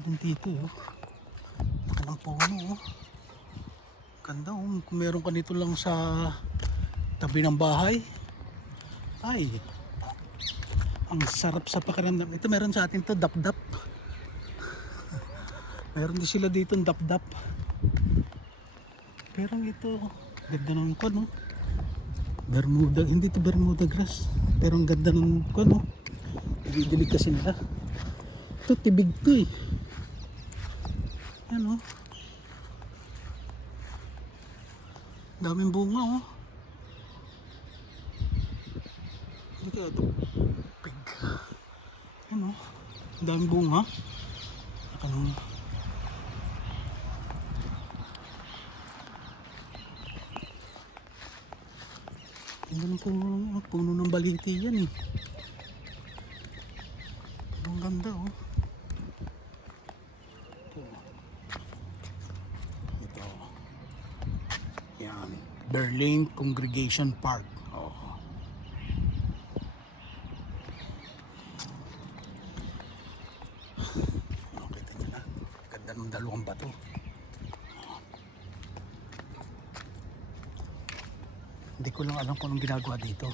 din dito oh. Laki ng puno oh. Ganda oh. Kung meron ka nito lang sa tabi ng bahay, ay ang sarap sa pakiramdam. Ito meron sa atin to, dap-dap. Meron din sila dito ng dap-dap. Pero ito, ganda ng kuno. Bermuda, hindi to Bermuda grass. Pero ang ganda ng kuno. Didilig kasi nila. Ito, tibig to eh. Yan oh. Daming bunga oh. Hindi kaya ito pig. Yan oh. Daming bunga. Ang puno ng baliti yan eh. Pero ang ganda oh. Ito. Yan. Berlin Congregation Park. Oh. Okay, tingnan na. Ganda ng dalawang bato. Hindi ko lang alam kung anong ginagawa dito.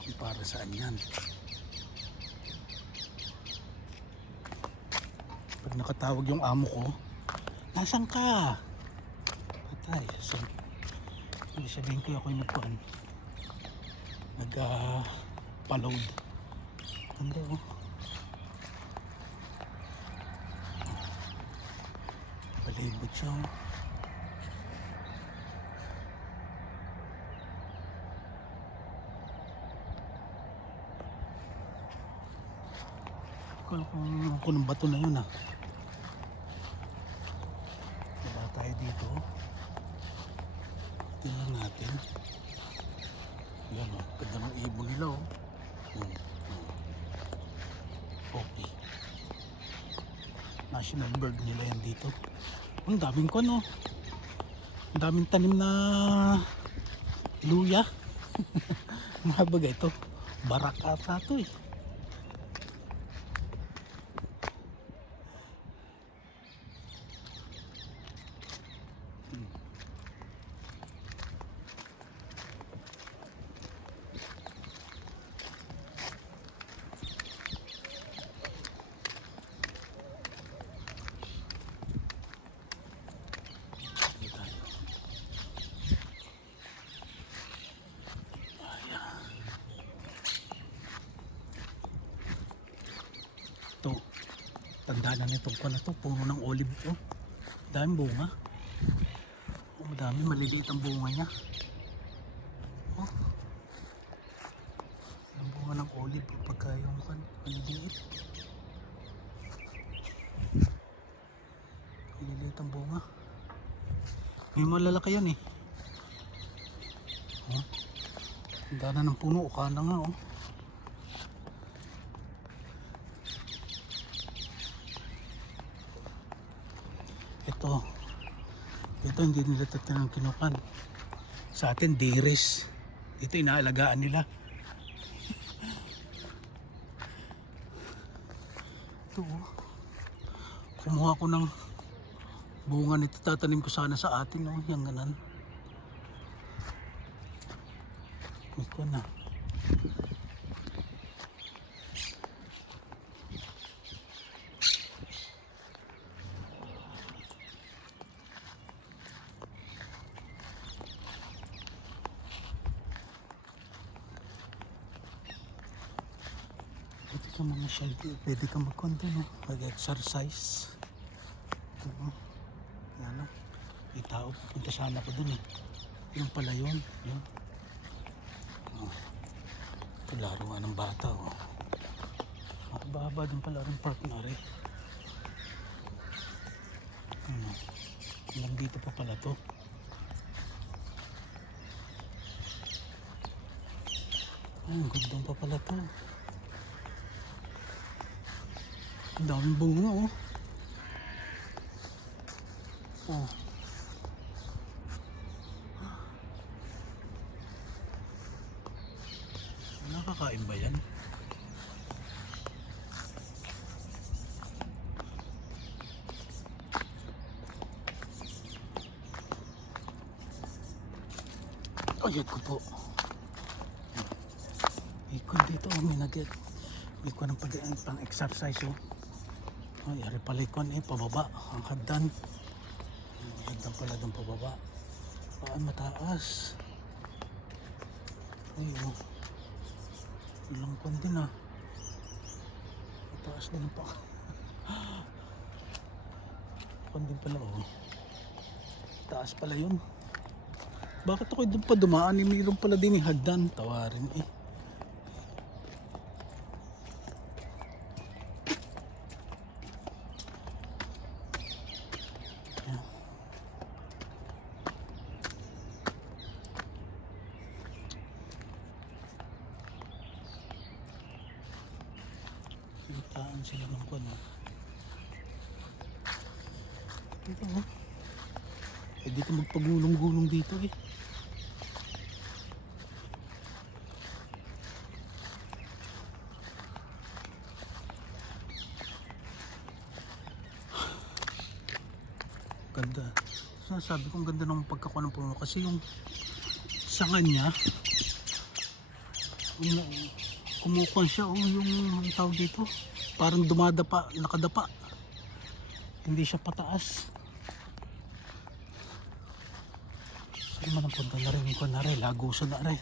Kung para saan yan. Pag nakatawag yung amo ko, nasaan ka? Patay. So, hindi sabihin ko ako yung nagpuan. Nag-paload. Ano oh. Palibot siya oh. Kung ng bato na yun ah. Diba tayo dito? Tingnan natin. Yan oh. Ganda ng ibon nila oh. Okay. National bird nila yan dito. Ang daming ko no. Ang daming tanim na luya. Mga bagay ito. Barak ata ito eh. Ito, tanda na nitong ko na to, puno ng olive oh. Daming bunga. Oh, madami, maliliit ang bunga niya. Oh. Ang bunga ng olive pagka yung maliliit. Maliliit ang bunga. May malalaki yan eh. Oh. Tanda na ng puno, uka na nga oh. Ito hindi nila tatanang kinukan. Sa atin diris. Dito inaalagaan nila. Ito oh. Kumuha ko ng bunga nito, tatanim ko sana sa atin oh. Yang ganan. Ito na. Pwede ka mga shelter, pwede ka mag-conto, no? Mag-exercise. Yan o. Itao, pupunta sana ko dun eh. Yung pala yun. Yun. Oh. Ito laruan ng bata oh. Makababa din pala rin park na rin. Hanggang dito pa pala to. Ang gandang pa pala to. Ang daming bunga oh. Oh. Nakakain ba yan? Nagyag ko po. Ikon dito, may nagyag. Ikon ng pang-exercise oh. Ay, ari pala ikon pababa. Ang hagdan. Ang hagdan pala doon pababa. Mataas. Ay oh. Ilang kon din ah. Mataas din ang pa. Kon din pala oh. Taas pala yun. Bakit ako doon pa dumaan? Mayroon pala din yung hagdan. Tawarin eh. Kitaan sila ng kwan oh. Dito oh. Di ka magpagulong-gulong dito eh. Ganda. Sabi kong ganda ng pagkakuha ng puno kasi yung sanga niya kumukuha siya oh, yung ang tawag dito parang dumadapa, nakadapa, hindi siya pataas. Saan man ang punta na rin ko na rin, lagusan na rin,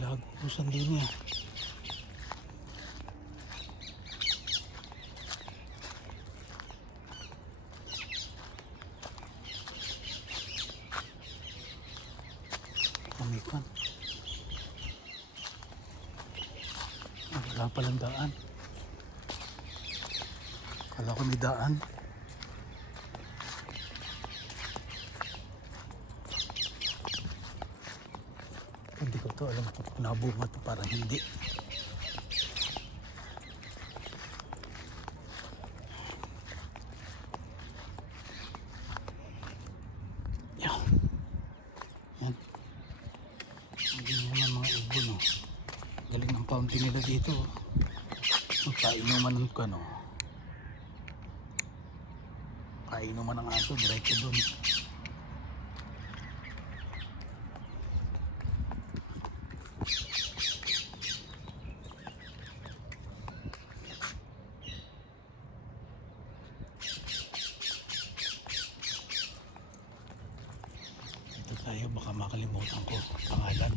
lagusan din niya. Amikan. Wala palang daan. Kala ko may daan. Hindi ko to alam kung nabunga to, parang hindi. Yan. Yan. Hindi naman mga ibon oh. Galing ng fountain nila dito. Kainuman ng ano. Kainuman ng aso, diretso doon. Ito tayo, baka makalimutan ko pangalan.